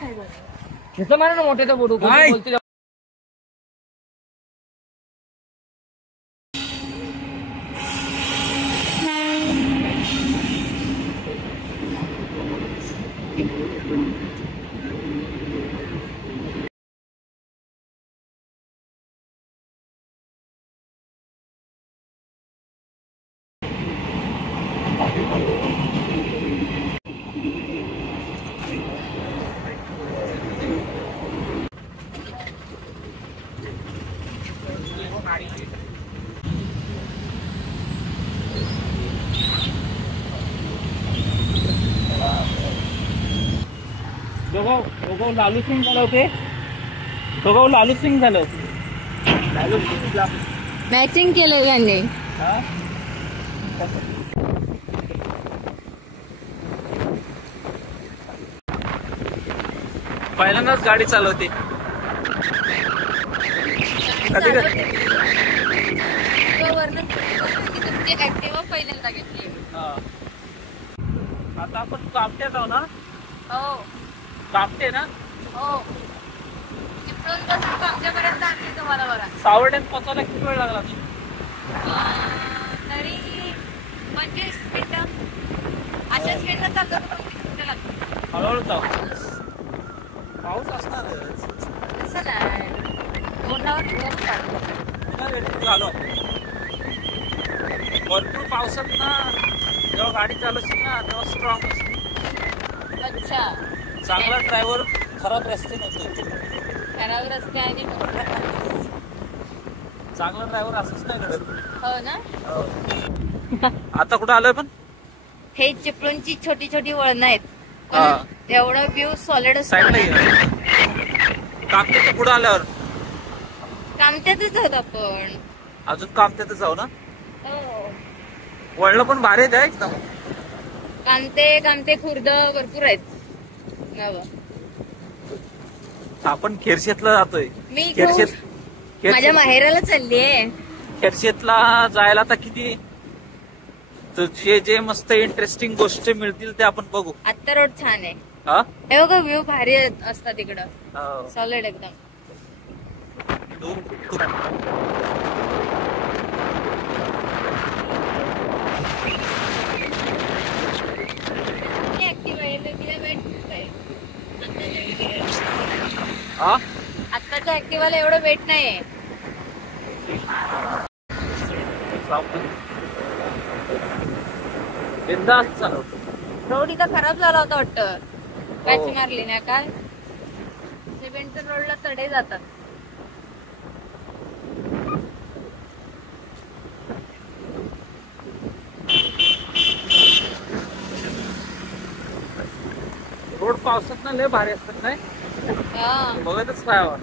त्याचं मला ना मोठे तर बोलू बोलते. दोघं लालू सिंग झालं होते. दोघं लालू सिंग झालं. मॅचिंग केलं त्यांनी. पहिल्यांदाच गाडी चालवते. कधी तुमची ऍक्टिव्हा पहिल्यांदा घेतली. आता आपण कापट्यात आहो ना. हो कापटे ना. हो चिपळूण पासून आमच्यापर्यंत आणली तुम्हाला बघा. सावर्ड्यात पोचायला किती वेळ लागला? तरी 25 मिनिटं. अशा स्पीडनं चालतो हळूहळू जाऊ. पाऊस असणार तसं नाही. तोंडावर आलो. भरपूर पावसात ना जेव्हा गाडी चालवशील ना तेव्हा स्ट्रॉंग असते. अच्छा चांगला ड्रायव्हर खराब रस्ते नसतो. खराब रस्ते आणि चांगला ड्रायव्हर असंच नाही घडत. हो ना. आता कुठं आलोय पण? हे चिपळूणची छोटी छोटी वळण आहेत. तेवढं व्ह्यू सॉलिड साईडला कामत्याच्या पुढे आल्यावर कामत्यातच आहोत आपण. अजून कामत्यातच जाऊ ना. हो वळलं पण भारी आहे एकदम. कामते खुर्द भरपूर आहेत. आपण खेरशेतला जातोय. मी माझ्या माहेराला चाललीये. खेरशेतला जायला आता किती जे मस्त इंटरेस्टिंग गोष्टी मिळतील ते आपण बघू. आत्ता रोड छान आहे. हे बघा व्ह्यू भारी असतात तिकडं. सॉलिड एकदम. आत्ताच्या ऍक्टिव्हाला एवढं वेट नाहीये. रोड इथं खराब झाला होता वाटतं. पॅच मारली नाही काय. सिमेंट रोडला तडे जातात. रोड पावसात ना लय भारी असतात नाही. बघतच राहावं.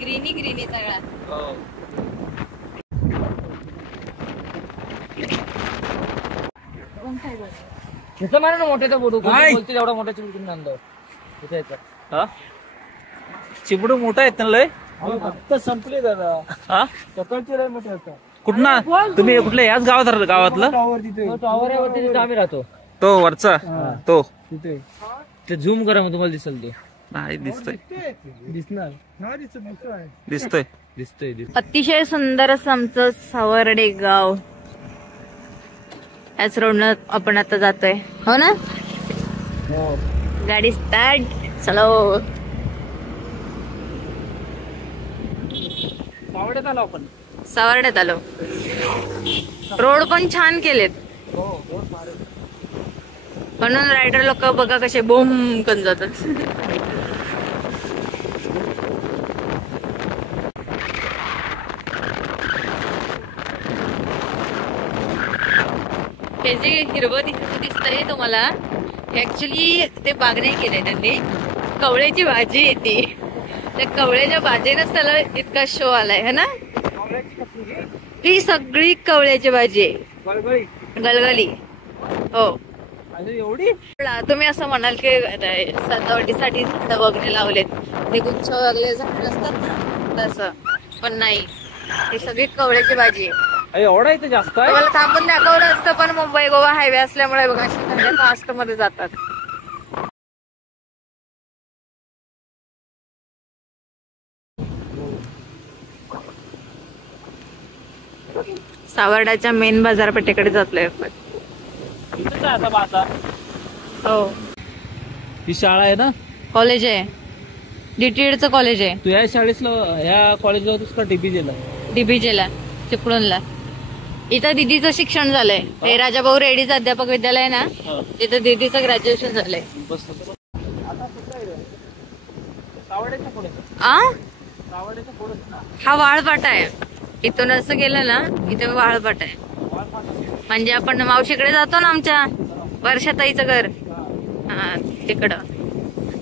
ग्रीनी सगळा. त्याचं मला ना मोठे तर बोलू बोलते. एवढा मोठा चिबडून आणलं. चिबडू मोठा आहेत ना लय. फक्त संपले दादा. कुठना तुम्ही कुठल्या याच गावातलं? टॉवर आम्ही राहतो. तो वरचा तो ते झूम करा मग तुम्हाला दिसेल. ते नाही दिसतोय. दिसतोय. अतिशय सुंदर असं आमचं सावर्डे गाव. याच रोडनं आपण आता जातोय. हो ना. गाडी स्टार्ट. चलो. सावर्ड्यात आलो. रोड पण छान केलेत. म्हणून रायडर लोक बघा कसे बोम करून जातात. हे जे हिरवं दिसतंय तुम्हाला ऍक्च्युली ते बाग नाही केलंय त्यांनी. कवळ्याची भाजी येते. त्या कवळ्याच्या भाजीनच त्याला इतका शो आलाय है ना. ही सगळी कवळ्याची भाजी आहे. गलगली. हो एवढी. तुम्ही असं म्हणाल की सजावटीसाठी झाड वगैरे लावलेत. ते गुच्छ वगैरे झाड असतात ना तसं. पण नाही. ही सगळी कवळ्याची भाजी आहे. एवढा इथे जास्त आहे. मला थांबून दाखवलं असतं पण मुंबई गोवा हायवे असल्यामुळे बघा अशी फास्ट मध्ये जातात. सावर्ड्याच्या मेन बाजारपेठेकडे जातलोय आपण. इथंच आहे आता आता. हो, ही शाळा आहे ना, कॉलेज आहे, डीटीएडचं कॉलेज आहे. तू या शाळेतला ह्या कॉलेजला होतीस का डीबीजेला? डीबीजेला, चिपळूणला. इथं दिदीचं शिक्षण झालंय. हे राजाभाऊ रेड्डीचं अध्यापक विद्यालय ना, तिथं दिदीचं ग्रॅज्युएशन झालंय. हा वाळपाटा आहे. इथून असं गेलं ना, इथे वाळपाटा आहे. म्हणजे आपण मावशीकडे जातो ना, आमच्या वर्षाताईचं घर, हा तिकडं.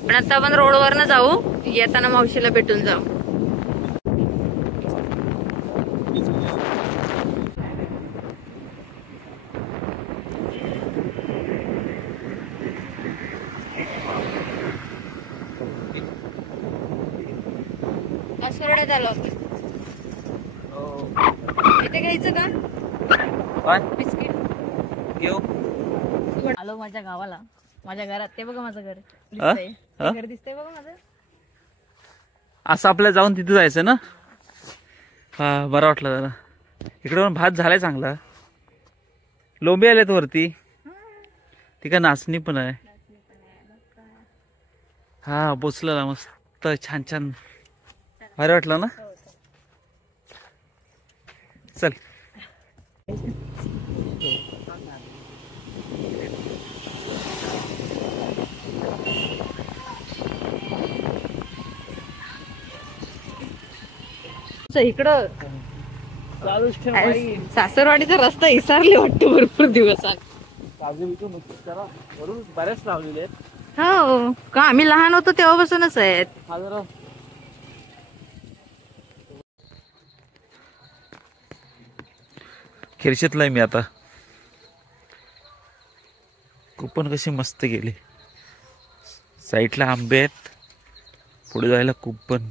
पण आता आपण रोडवरनं जाऊ, येताना मावशीला भेटून जाऊ. असुरड्यात आलो आपण. इथे घ्यायचं का बिस्किट? घेऊ. आलो माझ्या गावाला, माझ्या घरात. ते बघा माझं घर दिसतंय, घर दिसतंय बघा माझं. असं आपल्याला जाऊन तिथे जायचं ना. हा, बरं वाटलं जरा. इकडे पण भात झालाय चांगला. लोंबे आलेत वरती. ती का नाचणी पण आहे. हा, पोचलं मस्त छान छान. भारी वाटलं ना. चल. इकडं सासरवाडीचा रस्ता इसारले वाटतो भरपूर दिवस. बऱ्याच लावलेले आहेत. हो का, आम्ही लहान होतो तेव्हापासूनच आहेत. खिरशीतला आहे मी आता. कुपन कशी मस्त गेली. साईडला आंबे आहेत, पुढे जायला कुपन.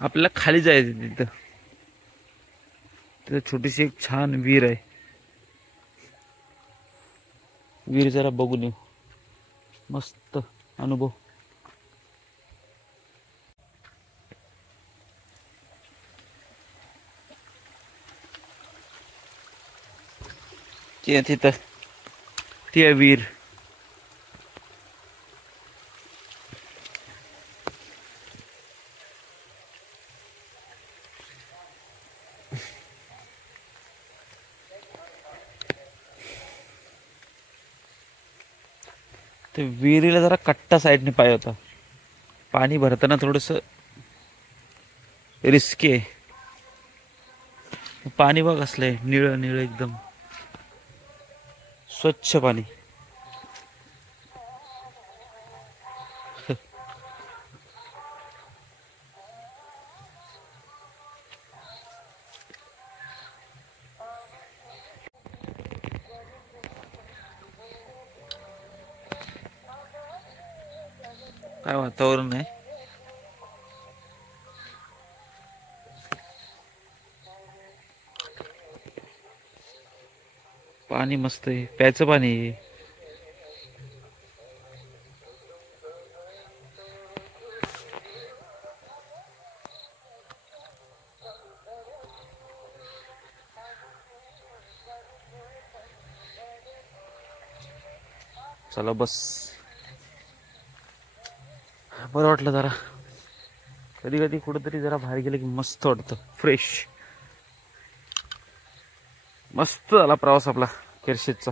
आपल्याला खाली जायचं तिथं. तिथं छोटीशी एक छान विहीर आहे. विहीर जरा बघून येऊ. मस्त अनुभव. तिथं ती आहे विहीर. ते विहिरीला जरा कट्टा साईडने पाय होता. पाणी भरताना थोडस रिस्की आहे. पाणी बघ असलंय निळ निळ एकदम स्वच्छ पाणी. काय वातावरण आहे. पाणी मस्त आहे, प्यायचं पाणी आहे. चला बस. बरं वाटलं जरा. कधी कधी कुठेतरी जरा बाहेर गेलं की मस्त वाटतं, फ्रेश. मस्त झाला प्रवास आपला खिरशीतचा.